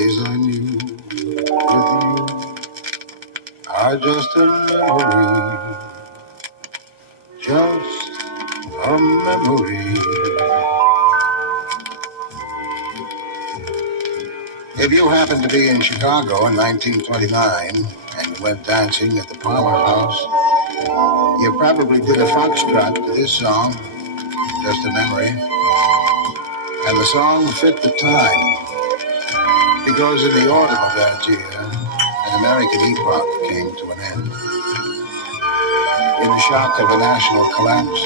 days I knew with you are just a memory, just a memory. If you happened to be in Chicago in 1929 and you went dancing at the Palmer House, you probably did a foxtrot to this song, Just a Memory. And the song fit the time, because in the autumn of that year, an American epoch came to an end. In the shock of a national collapse,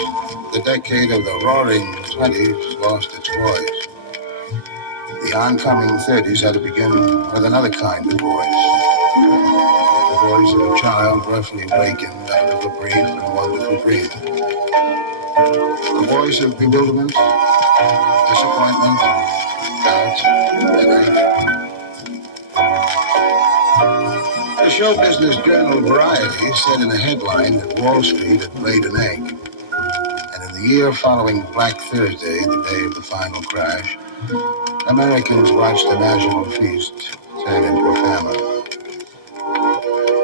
the decade of the roaring 20s lost its voice. The oncoming 30s had to begin with another kind of voice. The voice of a child roughly awakened out of a brief and wonderful dream. A voice of bewilderment, disappointment, doubt, and anger. The show business journal Variety said in a headline that Wall Street had laid an egg. And in the year following Black Thursday, the day of the final crash, Americans watched the national feast turn into a famine.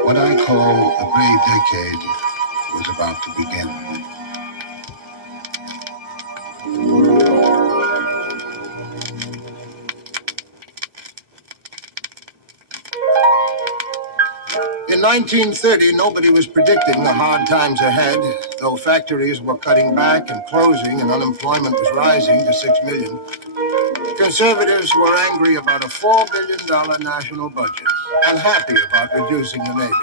What I call the Gray Decade was about to begin. In 1930, nobody was predicting the hard times ahead, though factories were cutting back and closing and unemployment was rising to 6 million. Conservatives were angry about a $4 billion national budget and happy about reducing the Navy.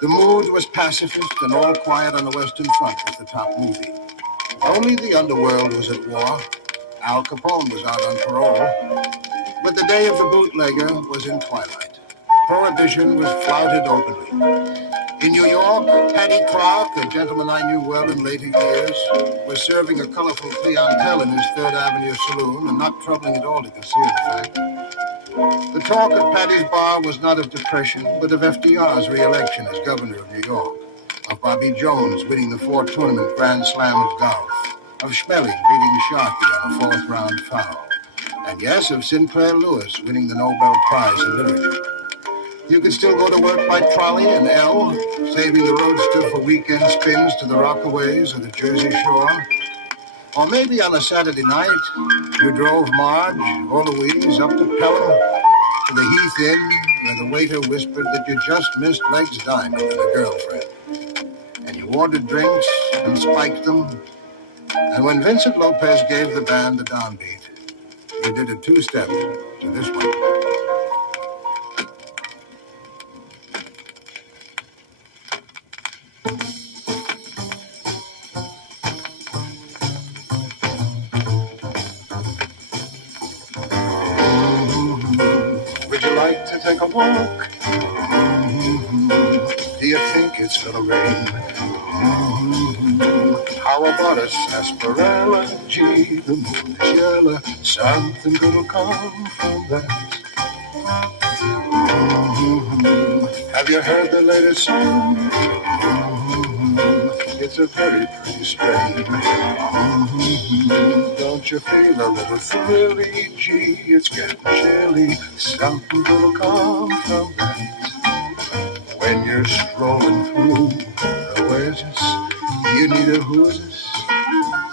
The mood was pacifist and all quiet on the Western Front was the top movie. Only the underworld was at war. Al Capone was out on parole. But the day of the bootlegger was in twilight. Prohibition was flouted openly. In New York, Paddy Clark, a gentleman I knew well in later years, was serving a colorful clientele in his Third Avenue saloon and not troubling at all to conceal the fact. The talk at Paddy's bar was not of depression, but of FDR's re-election as governor of New York, of Bobby Jones winning the 4-tournament Grand Slam of golf, of Schmeling beating Sharpe on a 4th-round foul, and yes, of Sinclair Lewis winning the Nobel Prize in Literature. You could still go to work by trolley and L, saving the roadster for weekend spins to the Rockaways or the Jersey Shore. Or maybe on a Saturday night, you drove Marge or Louise up to Pelham, to the Heath Inn, where the waiter whispered that you just missed Leg's diamond and a girlfriend. And you ordered drinks and spiked them. And when Vincent Lopez gave the band the downbeat, you did a 2-step to this one. To take a walk. Do you think it's gonna rain? How about a sarsaparilla? Gee, the moon is yellow. Something good'll come from that. Have you heard the latest song? It's a very pretty strain. Don't you feel a little thrilly? Gee, it's getting chilly. Something will come from that. When you're strolling through the oasis, you need a who's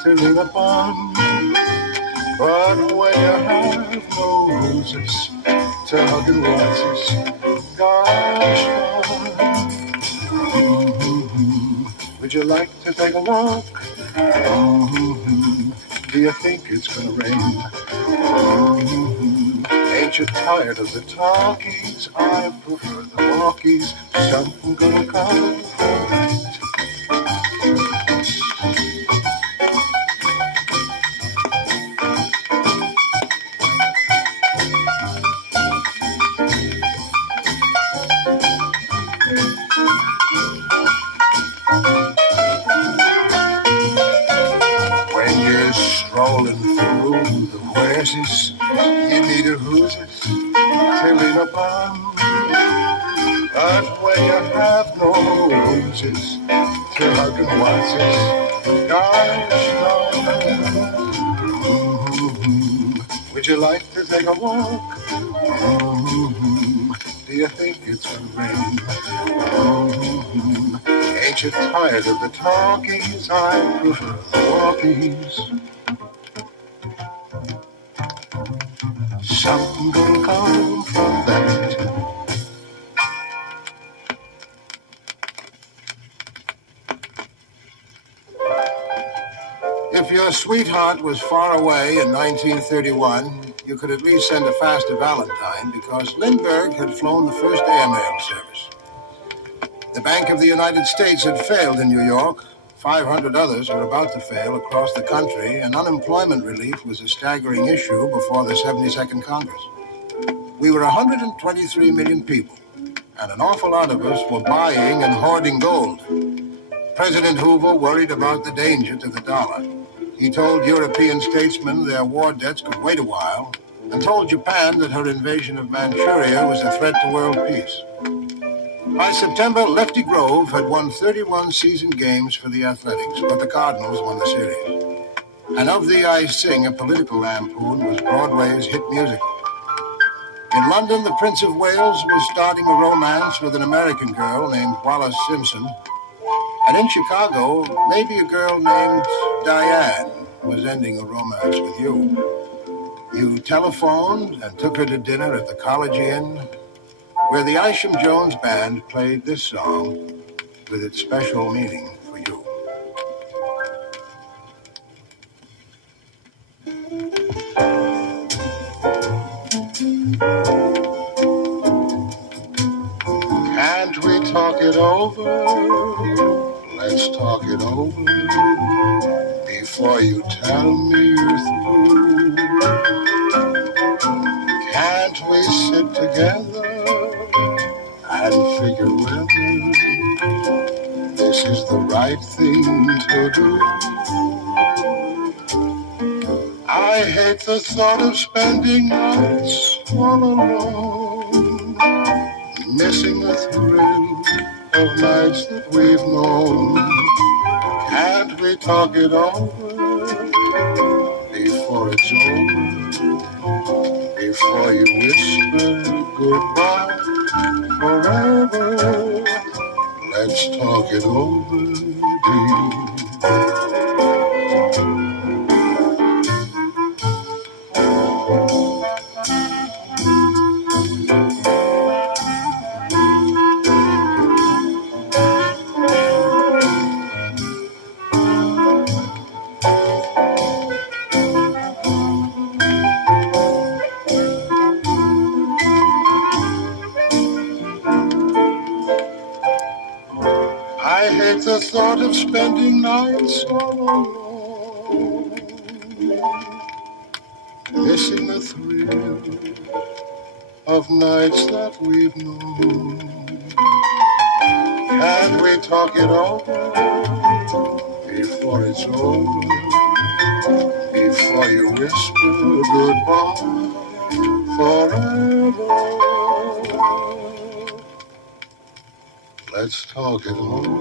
to lean upon. But when you have no roses to hug and roses, gosh darn. Would you like to take a walk? Do you think it's gonna rain? Ain't you tired of the talkies? I prefer the walkies. Something gonna come from that. Rolling through the where's you need a who's to lean upon. But when you have no who's to hug and what's gosh darn. Would you like to take a walk? Do you think it's gonna rain? Ain't you tired of the talkies? I prefer the walkies. Something gonna come from that. If your sweetheart was far away in 1931, you could at least send a faster Valentine because Lindbergh had flown the first airmail service. The Bank of the United States had failed in New York. 500 others were about to fail across the country, and unemployment relief was a staggering issue before the 72nd Congress. We were 123 million people, and an awful lot of us were buying and hoarding gold. President Hoover worried about the danger to the dollar. He told European statesmen their war debts could wait a while, and told Japan that her invasion of Manchuria was a threat to world peace. By September, Lefty Grove had won 31 season games for the Athletics, but the Cardinals won the series. And Of Thee I Sing, a political lampoon, was Broadway's hit musical. In London, the Prince of Wales was starting a romance with an American girl named Wallis Simpson. And in Chicago, maybe a girl named Diane was ending a romance with you. You telephoned and took her to dinner at the College Inn, where the Isham Jones Band played this song with its special meaning for you. Can't we talk it over? Let's talk it over before you tell me you're through. Can't we sit together and figure whether this is the right thing to do? I hate the thought of spending nights all alone, missing the thrill of nights that we've known. Can't we talk it over before it's over? Before you whisper goodbye forever, let's talk it over, dear. I hate the thought of spending nights all alone, missing the thrill of nights that we've known. Can't we talk it over before it's over? Before you whisper goodbye forever, let's talk it over.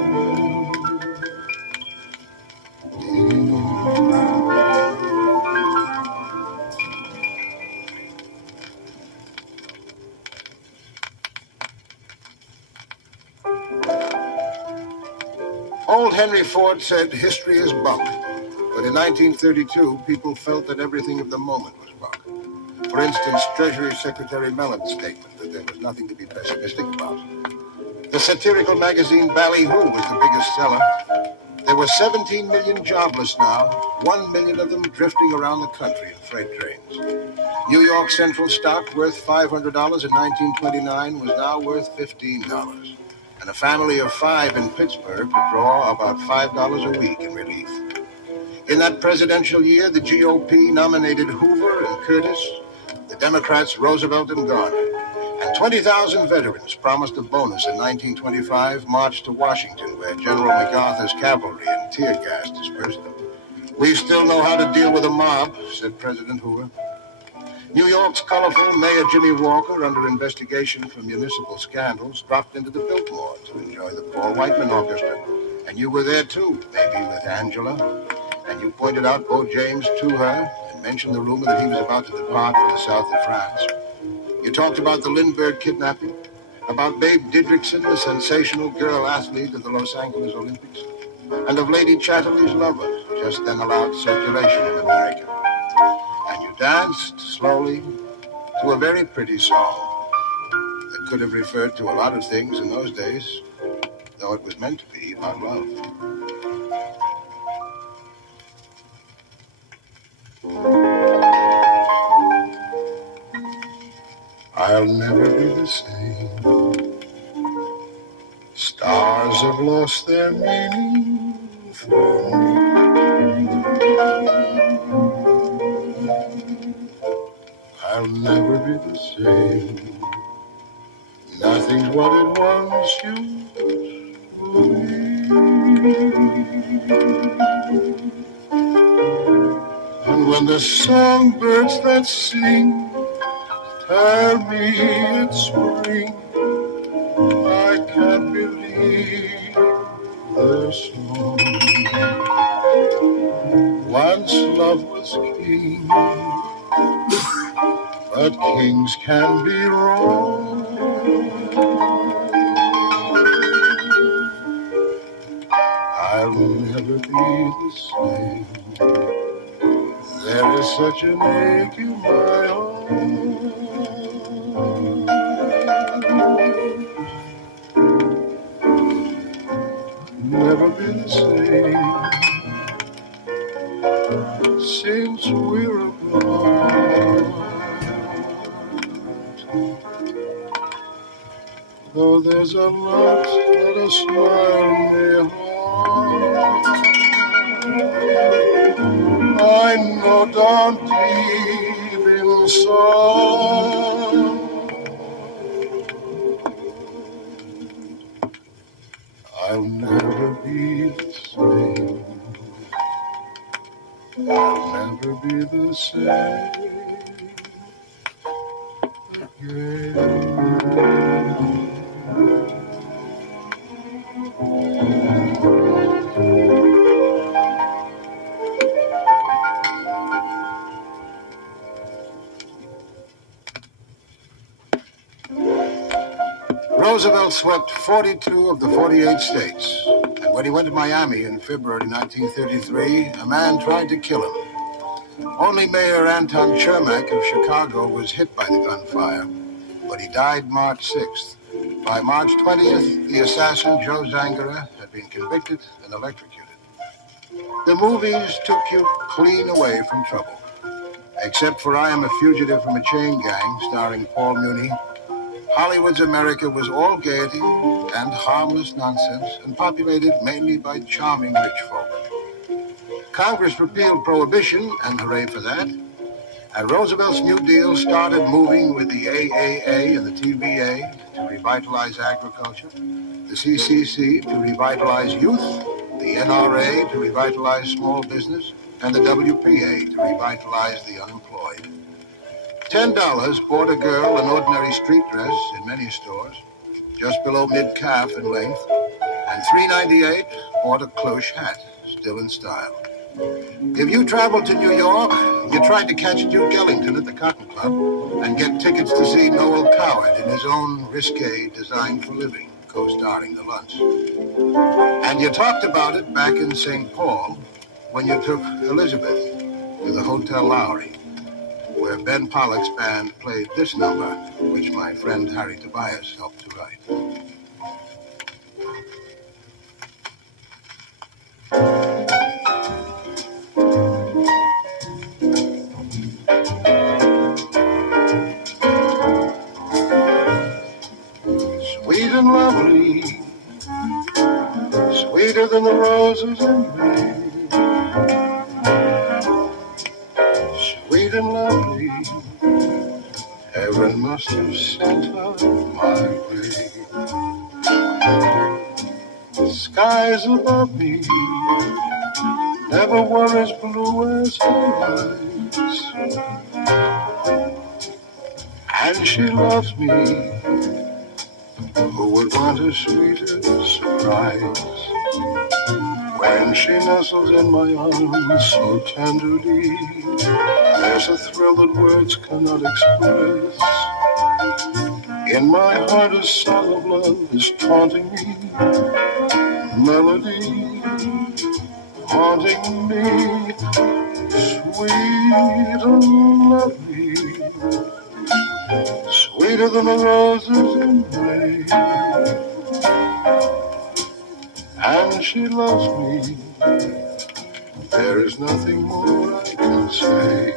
Old Henry Ford said history is bunk, but in 1932 people felt that everything of the moment was bunk. For instance, Treasury Secretary Mellon's statement that there was nothing to be pessimistic about. The satirical magazine Ballyhoo was the biggest seller. There were 17 million jobless now, 1 million of them drifting around the country in freight trains. New York Central stock worth $500 in 1929 was now worth $15. And a family of 5 in Pittsburgh could draw about $5 a week in relief. In that presidential year, the GOP nominated Hoover and Curtis, the Democrats Roosevelt and Garner. And 20,000 veterans promised a bonus in 1925 marched to Washington, where General MacArthur's cavalry and tear gas dispersed them. We still know how to deal with a mob, said President Hoover. New York's colorful Mayor Jimmy Walker, under investigation for municipal scandals, dropped into the Biltmore to enjoy the Paul Whiteman Orchestra. And you were there too, maybe with Angela. And you pointed out Beau James to her and mentioned the rumor that he was about to depart for the south of France. You talked about the Lindbergh kidnapping, about Babe Didrikson, the sensational girl athlete of the Los Angeles Olympics, and of Lady Chatterley's lover, just then allowed circulation in America. And you danced slowly to a very pretty song that could have referred to a lot of things in those days, though it was meant to be about love. I'll never be the same. Stars have lost their meaning for me. I'll never be the same. Nothing's what it once used to be. And when the songbirds that sing tell me it's spring, I can't believe their song. Once love was king, but kings can be wrong. I'll never be the same. There is such an ache in my heart. Never be the same since we're apart. Though there's a lot that a smile may harm, I know down deep inside I'll never be the same. I'll never be the same again. Roosevelt swept 42 of the 48 states, and when he went to Miami in February 1933, a man tried to kill him. Only Mayor Anton Chermak of Chicago was hit by the gunfire, but he died March 6th. By March 20th, the assassin, Joe Zangara, had been convicted and electrocuted. The movies took you clean away from trouble, except for I Am a Fugitive from a Chain Gang, starring Paul Muni. Hollywood's America was all gaiety and harmless nonsense, and populated mainly by charming rich folk. Congress repealed Prohibition, and hooray for that. And Roosevelt's New Deal started moving with the AAA and the TVA to revitalize agriculture, the CCC to revitalize youth, the NRA to revitalize small business, and the WPA to revitalize the unemployed. $10 bought a girl an ordinary street dress in many stores, just below mid-calf in length, and $3.98 bought a cloche hat, still in style. If you traveled to New York, you tried to catch Duke Ellington at the Cotton Club and get tickets to see Noel Coward in his own risque Design for Living, co-starring the Lunts. And you talked about it back in St. Paul when you took Elizabeth to the Hotel Lowry, where Ben Pollock's band played this number, which my friend Harry Tobias helped to write. Sweet and lovely, sweeter than the roses in May. Sweet and lovely, heaven must have sent her my way. The skies above me never were as blue as her eyes, and she loves me. Who would want a sweeter surprise? When she nestles in my arms so tenderly, there's a thrill that words cannot express. In my heart a song of love is taunting me, melody haunting me, sweet and lovely, sweeter than the roses in May. And she loves me, there is nothing more I can say.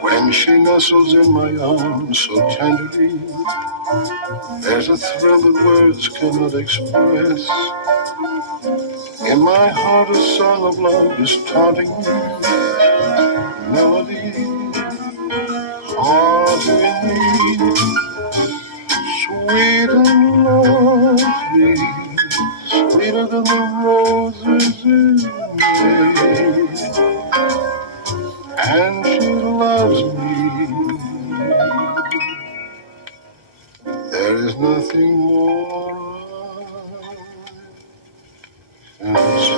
When she nestles in my arms so tenderly, there's a thrill that words cannot express. In my heart a song of love is taunting me, melody haunting me, sweet and lovely, sweeter than the roses in May. And she loves me, there is nothing more I can say.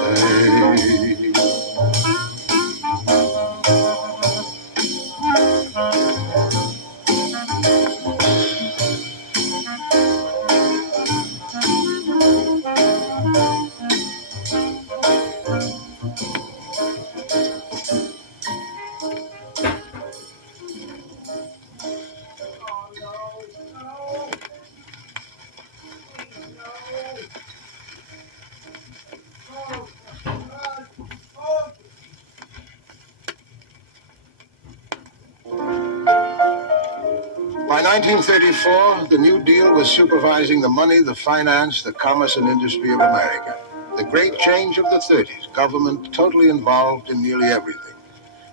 By 1934, the New Deal was supervising the money, the finance, the commerce and industry of America. The great change of the 30s, government totally involved in nearly everything.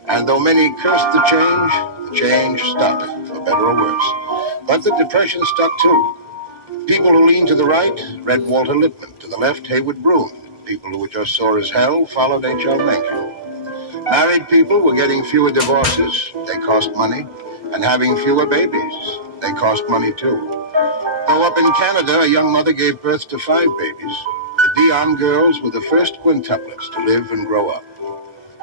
And though many cursed the change stuck, for better or worse. But the Depression stuck too. People who leaned to the right read Walter Lippmann, to the left, Haywood Broun. People who were just sore as hell followed H.L. Mencken. Married people were getting fewer divorces, they cost money, and having fewer babies, they cost money too. Though up in Canada, a young mother gave birth to 5 babies. The Dion girls were the first quintuplets to live and grow up.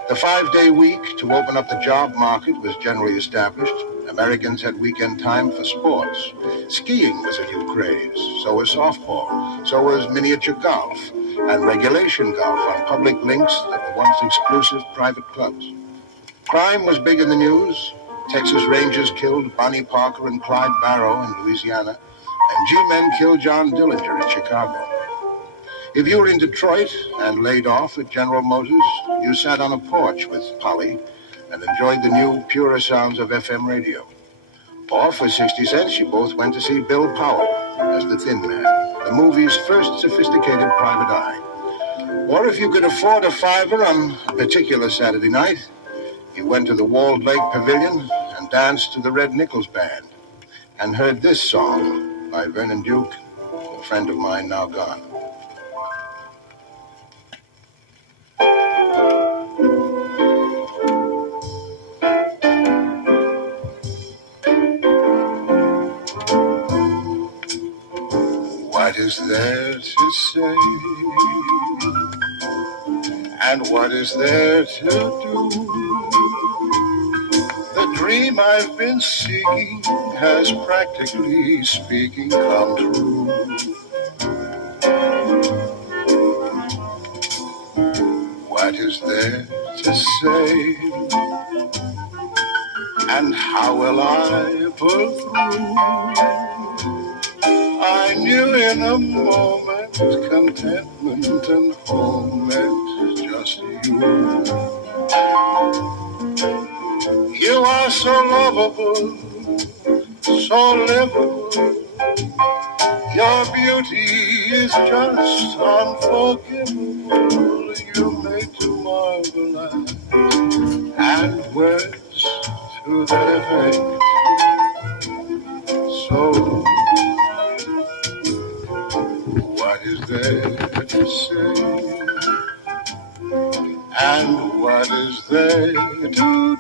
The 5-day week to open up the job market was generally established. Americans had weekend time for sports. Skiing was a new craze, so was softball, so was miniature golf, and regulation golf on public links that were once exclusive private clubs. Crime was big in the news. Texas Rangers killed Bonnie Parker and Clyde Barrow in Louisiana, and G-men killed John Dillinger in Chicago. If you were in Detroit and laid off at General Motors, you sat on a porch with Polly and enjoyed the new, purer sounds of FM radio. Or for 60 cents, you both went to see Bill Powell as the Thin Man, the movie's first sophisticated private eye. Or if you could afford a $5 on a particular Saturday night, you went to the Walled Lake Pavilion and danced to the Red Nichols Band and heard this song by Vernon Duke, a friend of mine now gone. What is there to say? And what is there to do? The dream I've been seeking has, practically speaking, come true. What is there to say? And how will I pull through? I knew in a moment contentment and home meant just you. You are so lovable, so livable. Your beauty is just unforgivable. You made tomorrow words to that effect. So, what is there to say? And what is there to do?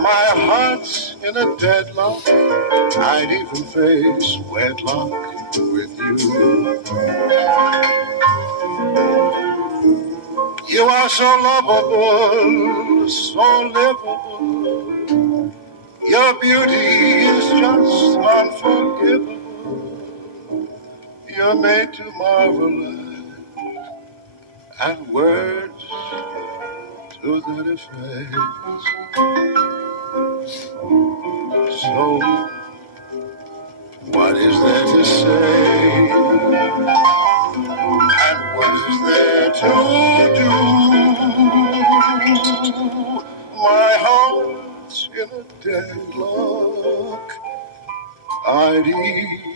My heart's in a deadlock. I'd even face wedlock with you. You are so lovable, so livable. Your beauty is just unforgivable. You're made to marvel at words to that effect. So, what is there to say? And what is there to do? My heart's in a deadlock. I'd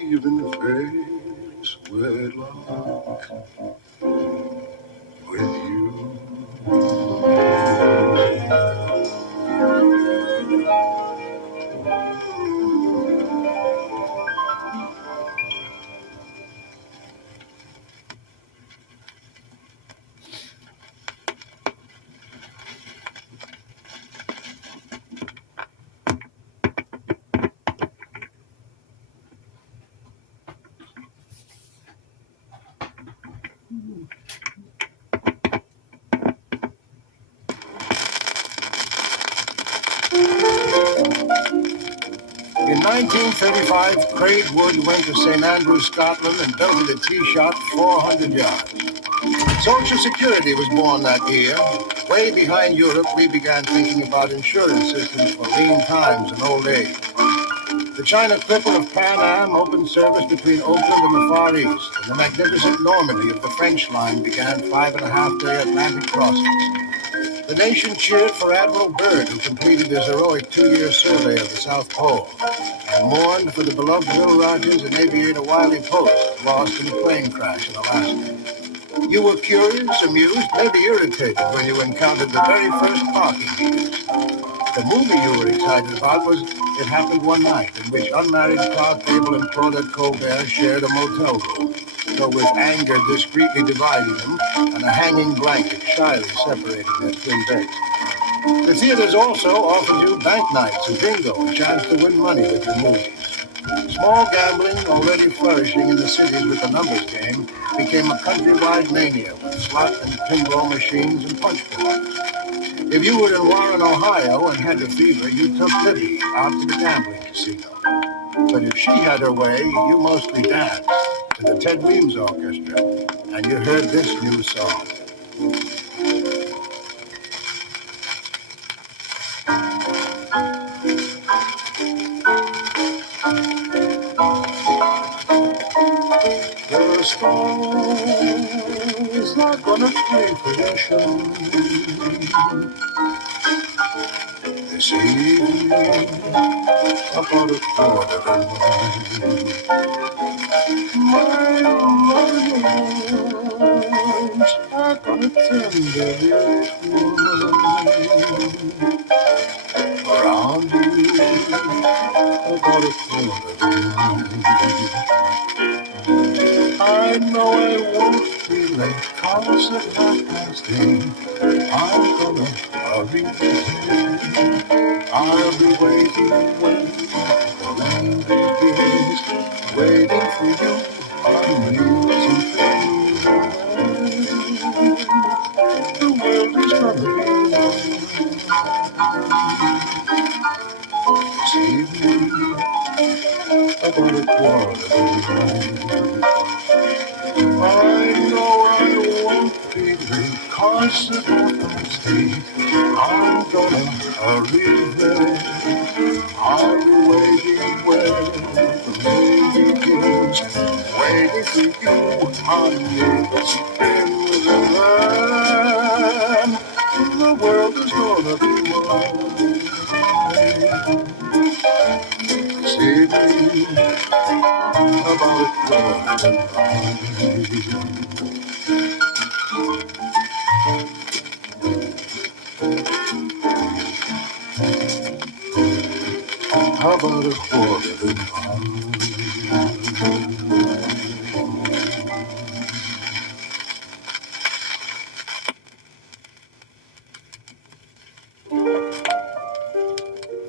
even face wedlock with you. In 1935, Craig Wood went to St. Andrews, Scotland, and belted a tee shot 400 yards. Social Security was born that year. Way behind Europe, we began thinking about insurance systems for lean times and old age. The China clipper of Pan Am opened service between Oakland and the Far East, and the magnificent Normandy of the French line began 5.5-day Atlantic crossings. The nation cheered for Admiral Byrd, who completed his heroic 2-year survey of the South Pole, and mourned for the beloved Will Rogers and aviator Wiley Post, lost in a plane crash in Alaska. You were curious, amused, maybe irritated when you encountered the very first parking meters. The movie you were excited about was It Happened One Night, in which unmarried Clark Gable and Claudette Colbert shared a motel room, though with anger discreetly dividing them and a hanging blanket shyly separating their twin beds. The theaters also offered you bank nights and bingo, a chance to win money with your movies. Small gambling, already flourishing in the cities with the numbers game, became a countrywide mania with slot and pinball machines and punch bowls. If you were in Warren, Ohio, and had the fever, you took Libby out to the gambling casino. But if she had her way, you mostly danced to the Ted Weems Orchestra, and you heard this new song. The stars are gonna play for your show this evening about 1:45. My arms are gonna tender your around you about 1:45. I know I won't be late, 'cause at 8:30 I'm gonna hurry. I'll be waiting when the rain begins, waiting for you on amazing things. The world is gonna be mine this evening about 1:45. I know I won't be late, 'cause at 8:30 I'm gonna hurry there. I'll be waiting where the rain begins, waiting for you on this things, and then the world is gonna be mine this evening about 1:45. aber Chore.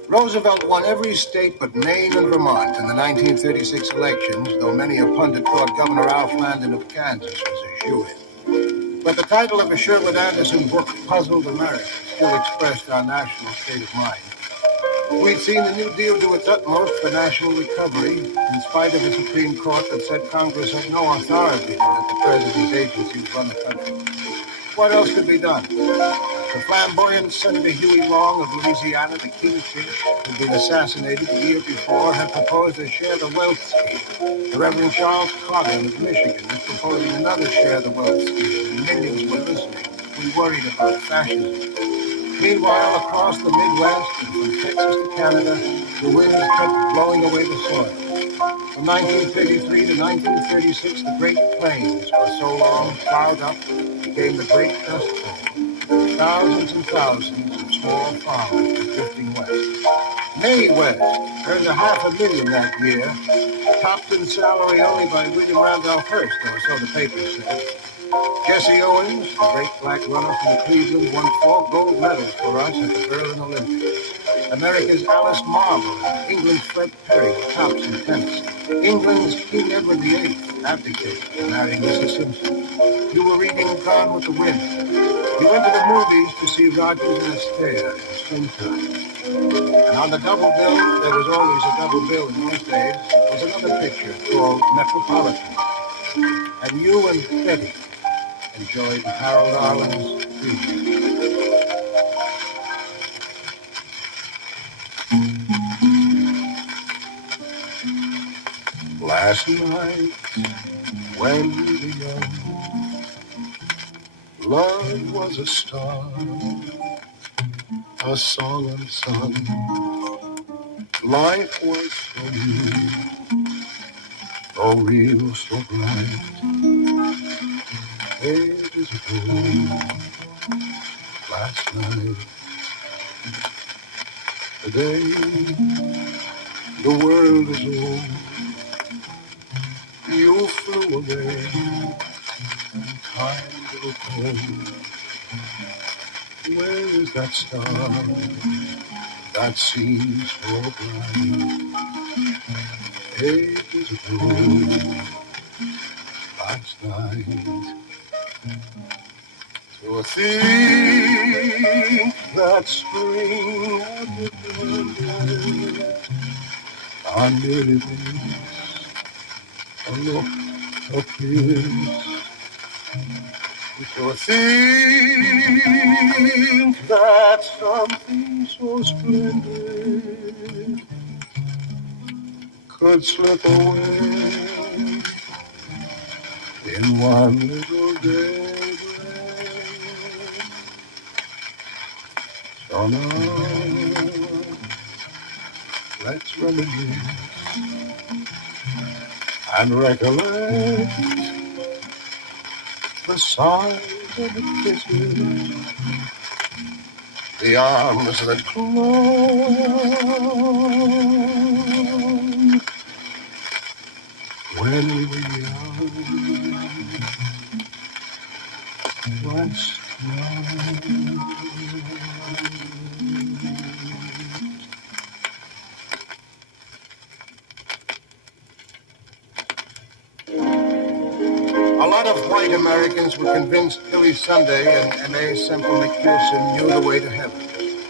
Roosevelt won every state but Maine and Vermont in the 1936 elections, though many a pundit thought Governor Alf Landon of Kansas was a shoo-in. But the title of a Sherwood Anderson book puzzled America, still expressed our national state of mind. We'd seen the New Deal do its utmost for national recovery, in spite of a Supreme Court that said Congress had no authority to let the President's agencies run the country. What else could be done? The flamboyant Senator Huey Long of Louisiana, the kingfish, who'd been assassinated the year before, had proposed a share the wealth scheme. The Reverend Charles Cotter of Michigan was proposing another share the wealth scheme. And millions were listening. We worried about fascism. Meanwhile, across the Midwest and from Texas to Canada, the winds kept blowing away the soil. From 1933 to 1936, the Great Plains, for so long plowed up, became the Great Dust Bowl. Thousands and thousands of small farmers were drifting west. Mae West earned $500,000 that year, topped in salary only by William Randolph Hearst, or so the papers said. Jesse Owens, the great black runner from Cleveland, won 4 gold medals for us at the Berlin Olympics. America's Alice Marble and England's Fred Perry were tops in tennis. England's King Edward VIII abdicated, marrying Mrs. Simpson. You were reading Gone with the Wind. We went to the movies to see Rogers and Astaire in springtime. And on the double bill, there was always a double bill in those days, was another picture called Metropolitan. And you and Betty enjoyed Harold Arlen's Dream. Last night, when we were young, love was a star, a song unsung. Life was so new, so real, so bright. Ages ago, last night, today, the world is old. You flew away, and time grew cold. Where is that star that seems so bright? Ages ago, last night. To think that spring had begun on nearly this, a look, a kiss. To think that something so splendid could slip away in one little day. So now, let's reminisce and recollect the sighs and the kisses, the arms that clung. When we were young, last night. A lot of white Americans were convinced Billy Sunday and M.A. Semple McPherson knew the way to heaven.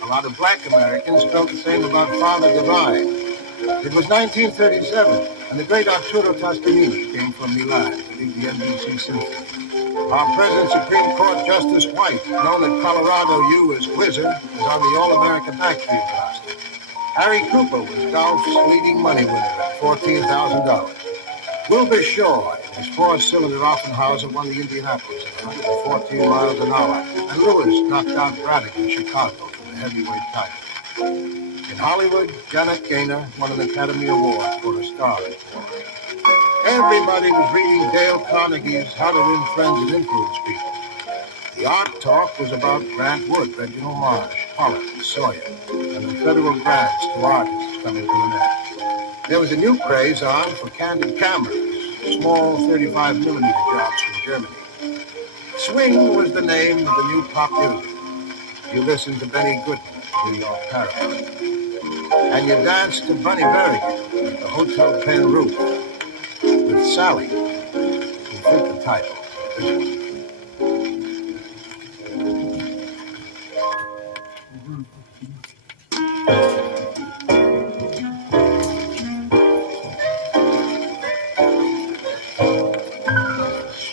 A lot of black Americans felt the same about Father Divine. It was 1937, and the great Arturo Toscanini came from Milan to lead the NBC Symphony. Our present Supreme Court Justice White, known at Colorado U as Whizzer, was on the All-America backfield roster. Harry Cooper was golf's leading money winner at $14,000. Wilbur Shaw, in his 4-cylinder Offenhauser, won the Indianapolis at 114 miles an hour, and Lewis knocked out Braddock in Chicago for the heavyweight title. In Hollywood, Janet Gaynor won an Academy Award for A Star is Born. Everybody was reading Dale Carnegie's How to Win Friends and Influence People. The art talk was about Grant Wood, Reginald Marsh, Pollock, and Sawyer, and the federal grants to artists coming to an end. There was a new craze on for candid cameras, small 35mm jobs from Germany. Swing was the name of the new pop music. You listened to Benny Goodman, New York Parrot. And you danced to Bunny Berrigan at the Hotel Penn Roof with Sally, who fit the title of this one.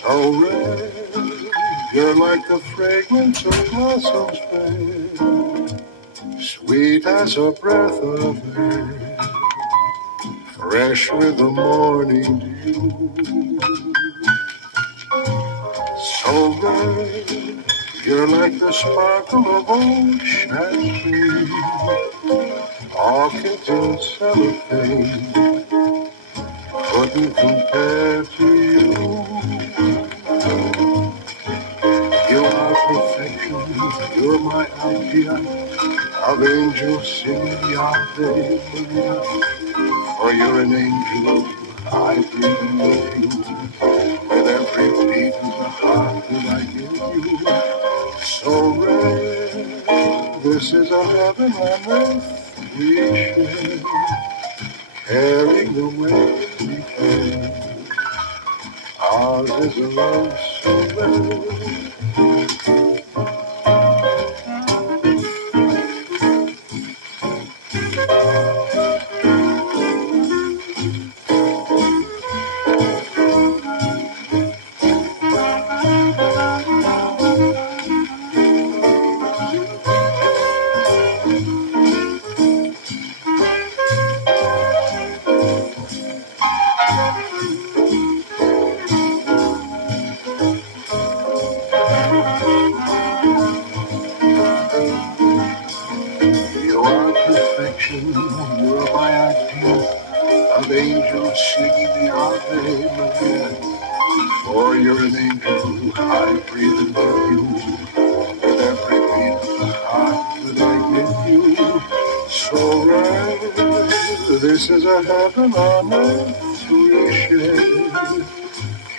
So red, you're like the fragrance of blossoms red, sweet as a breath of air, fresh with the morning dew. So red, you're like the sparkle of old champagne, orchids in cellophane, couldn't compare to you. You are perfection, you're my idea of angels singing the Ave Maria. For you're an angel, I breathe and love you. With every beat of the heart that I give you. So rare, this is a heaven on earth we share, caring the way we care. Ours is a love so rare. This is a heaven on earth we share,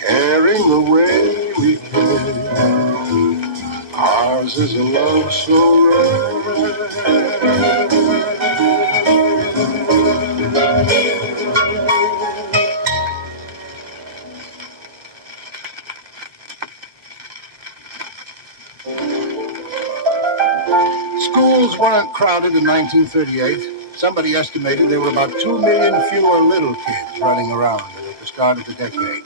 caring the way we care. Ours is a love so rare. Schools weren't crowded in 1938. Somebody estimated there were about 2 million fewer little kids running around at the start of the decade.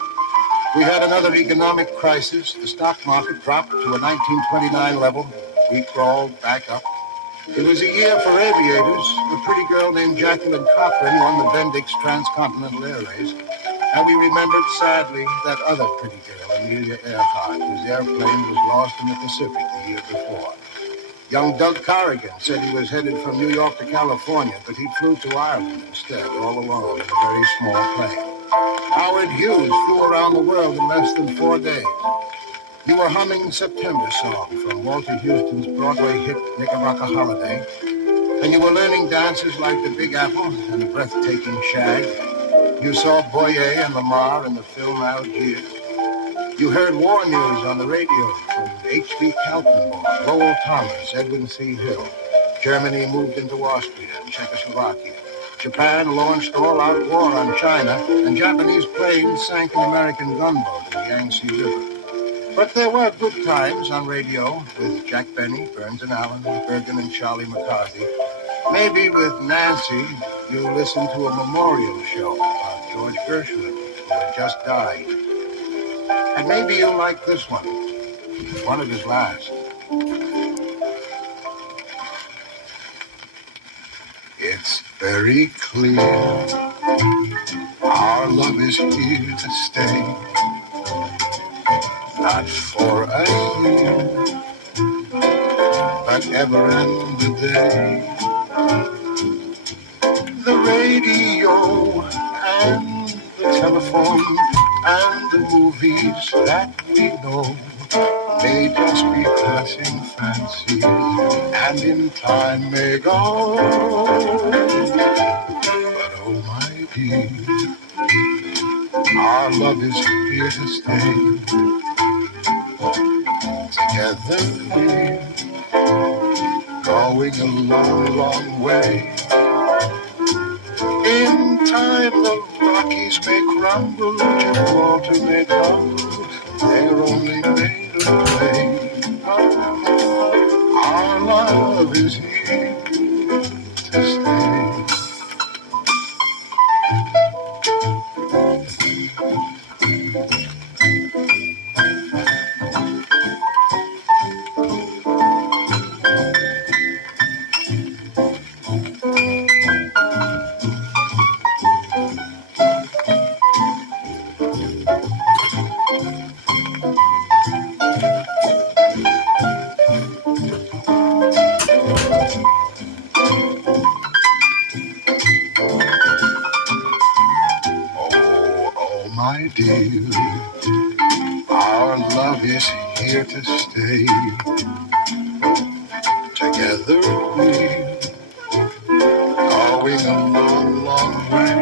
We had another economic crisis. The stock market dropped to a 1929 level. We crawled back up. It was a year for aviators. A pretty girl named Jacqueline Cochran won the Bendix Transcontinental Air Race. And we remembered sadly that other pretty girl, Amelia Earhart, whose airplane was lost in the Pacific the year before. Young Doug Corrigan said he was headed from New York to California, but he flew to Ireland instead, all alone, in a very small plane. Howard Hughes flew around the world in less than 4 days. You were humming September Song from Walter Houston's Broadway hit Knickerbocker Holiday, and you were learning dances like the Big Apple and the breathtaking Shag. You saw Boyer and Lemare in the film Algiers. You heard war news on the radio from H.V. Kaltenborn, Lowell Thomas, Edwin C. Hill. Germany moved into Austria and Czechoslovakia. Japan launched all-out war on China, and Japanese planes sank an American gunboat in the Yangtze River. But there were good times on radio with Jack Benny, Burns and Allen, Bergen and Charlie McCarthy. Maybe with Nancy, you listened to a memorial show about George Gershwin, who had just died. And maybe you'll like this one of his last. It's very clear our love is here to stay, not for a year, but ever and a day. The radio and the telephone and the movies that we know may just be passing fancies, and in time may go. But oh my dear, our love is here to stay. Together we're going a long, long way. In time the Rockies may crumble, Gibraltar may tumble, they're only made of clay. Our love is here to stay. My dear, our love is here to stay. Together we're going a long, long way.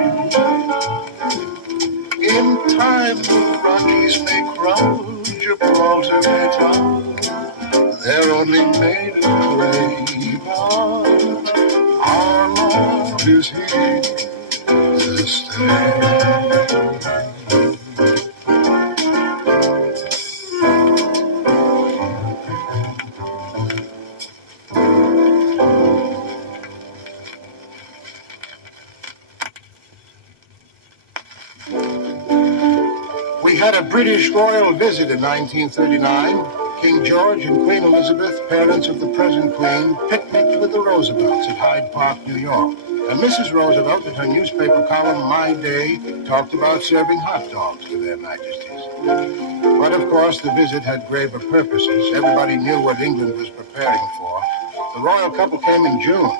In time the Rockies may crumble, Gibraltar may tumble, they're only made of clay. But our love is here to stay. We had a British royal visit in 1939. King George and Queen Elizabeth, parents of the present Queen, picnicked with the Roosevelts at Hyde Park, New York. And Mrs. Roosevelt, in her newspaper column, My Day, talked about serving hot dogs to their majesties. But of course, the visit had graver purposes. Everybody knew what England was preparing for. The royal couple came in June.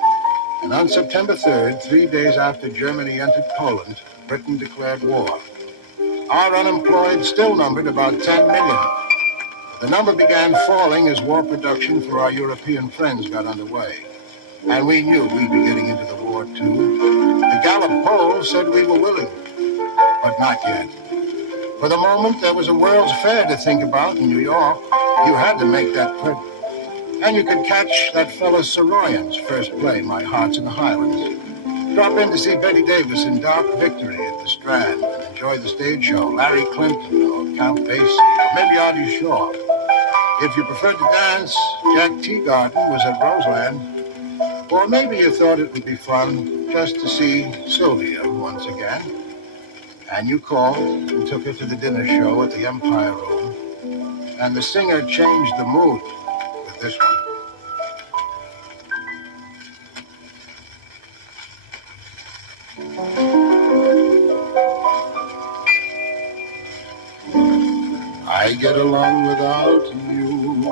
And on September 3rd, 3 days after Germany entered Poland, Britain declared war. Our unemployed still numbered about 10 million. The number began falling as war production for our European friends got underway. And we knew we'd be getting into the war, too. The Gallup poll said we were willing, but not yet. For the moment, there was a World's Fair to think about in New York. You had to make that trip. And you could catch that fellow Soroyan's first play, My Heart's in the Highlands. Drop in to see Betty Davis in Dark Victory at the Strand and enjoy the stage show, Larry Clinton or Count Basie, or maybe Artie Shaw. If you preferred to dance, Jack Teagarden was at Roseland. Or maybe you thought it would be fun just to see Sylvia once again. And you called and took her to the dinner show at the Empire Room. And the singer changed the mood with this one. I get along without you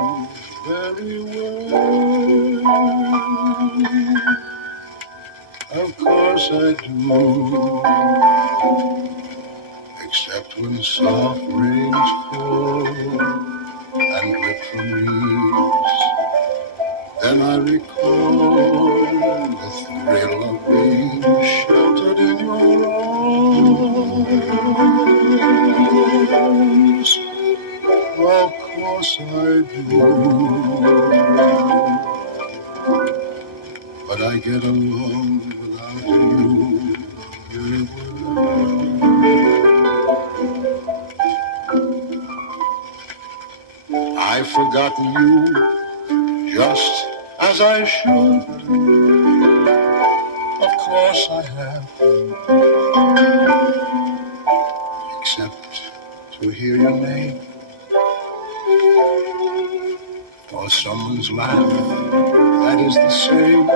very well. Of course I do. Except when soft rains fall and drip from leaves. Then I recall the thrill of being sheltered in your arms. Of course I do. But I get along without you very well. I've forgotten you just as I should. Of course I have. Except to hear your name or someone's laugh, that is the same.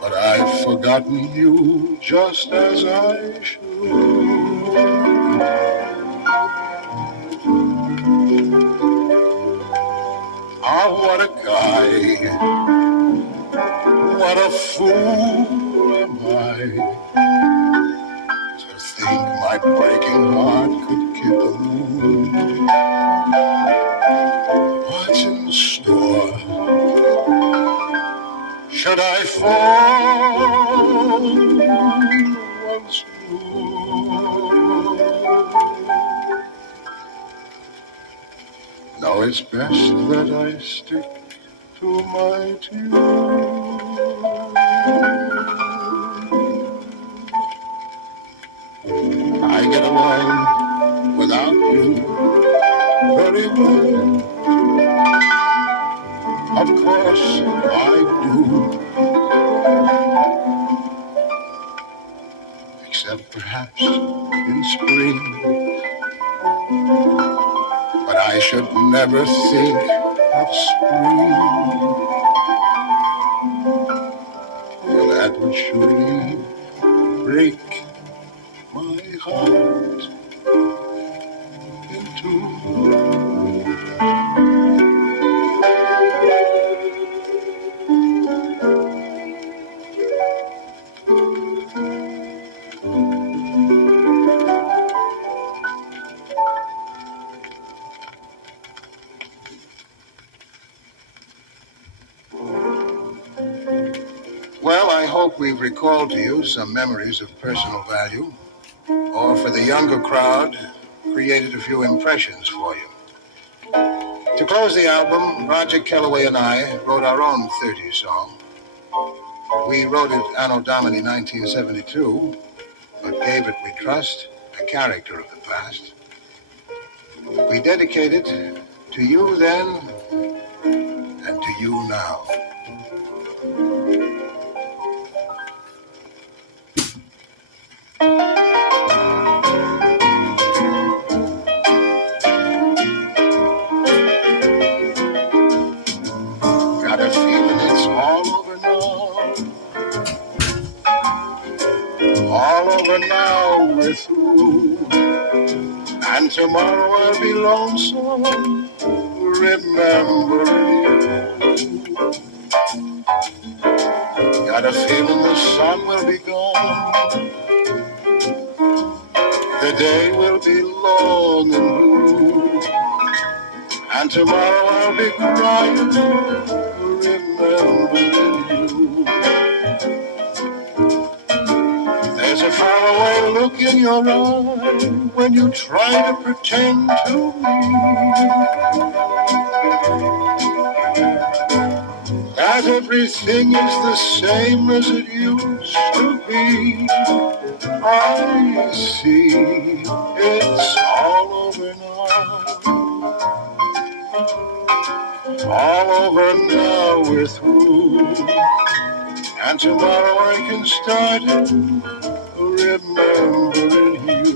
But I've forgotten you just as I should. Oh, what a guy, what a fool am I to think my that breaking heart could kill the moon. What's in store? Should I fall once more? No, it's best that I stick to my tune. I get along without you very well. Of course I do. Except perhaps in spring. But I should never think of spring. For that would surely break my heart in two. Well, I hope we've recalled to you some memories of personal value, or for the younger crowd, created a few impressions for you. To close the album, Roger Kellaway and I wrote our own 30s song. We wrote it Anno Domini 1972, but gave it, we trust, a character of the past. We dedicate it to you then and to you now. Got a feeling it's all over now. All over now, we're through. And tomorrow I'll be lonesome, remembering you. Got a feeling the sun will be gone. The day will be long and blue. And tomorrow I'll be crying, remembering you. There's a faraway look in your eye when you try to pretend to me that everything is the same as it used to be. I see it's all over now. All over now, we're through. And tomorrow I can start it, remembering you.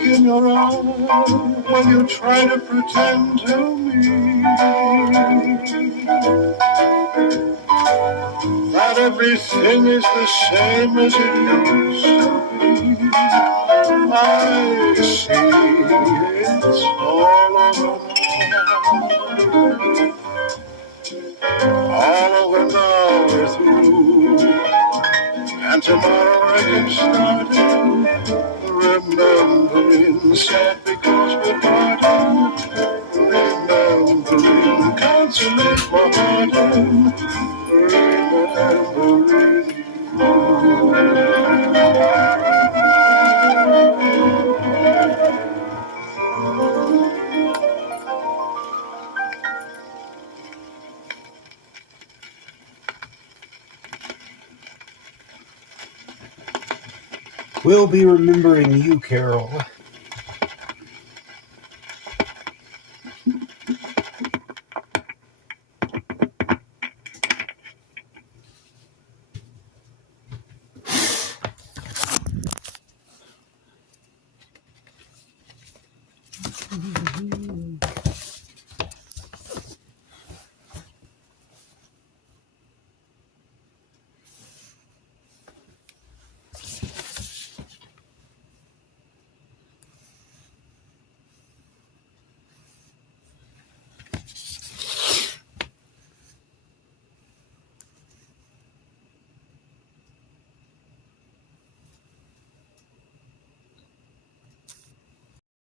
In your eyes when you try to pretend to me that everything is the same as it used to be. I see it's all over now. All over now, we're through. And tomorrow I can start it, remembering, sad because we're parting, remembering, consolate my heart, remembering We'll be remembering you, Carroll.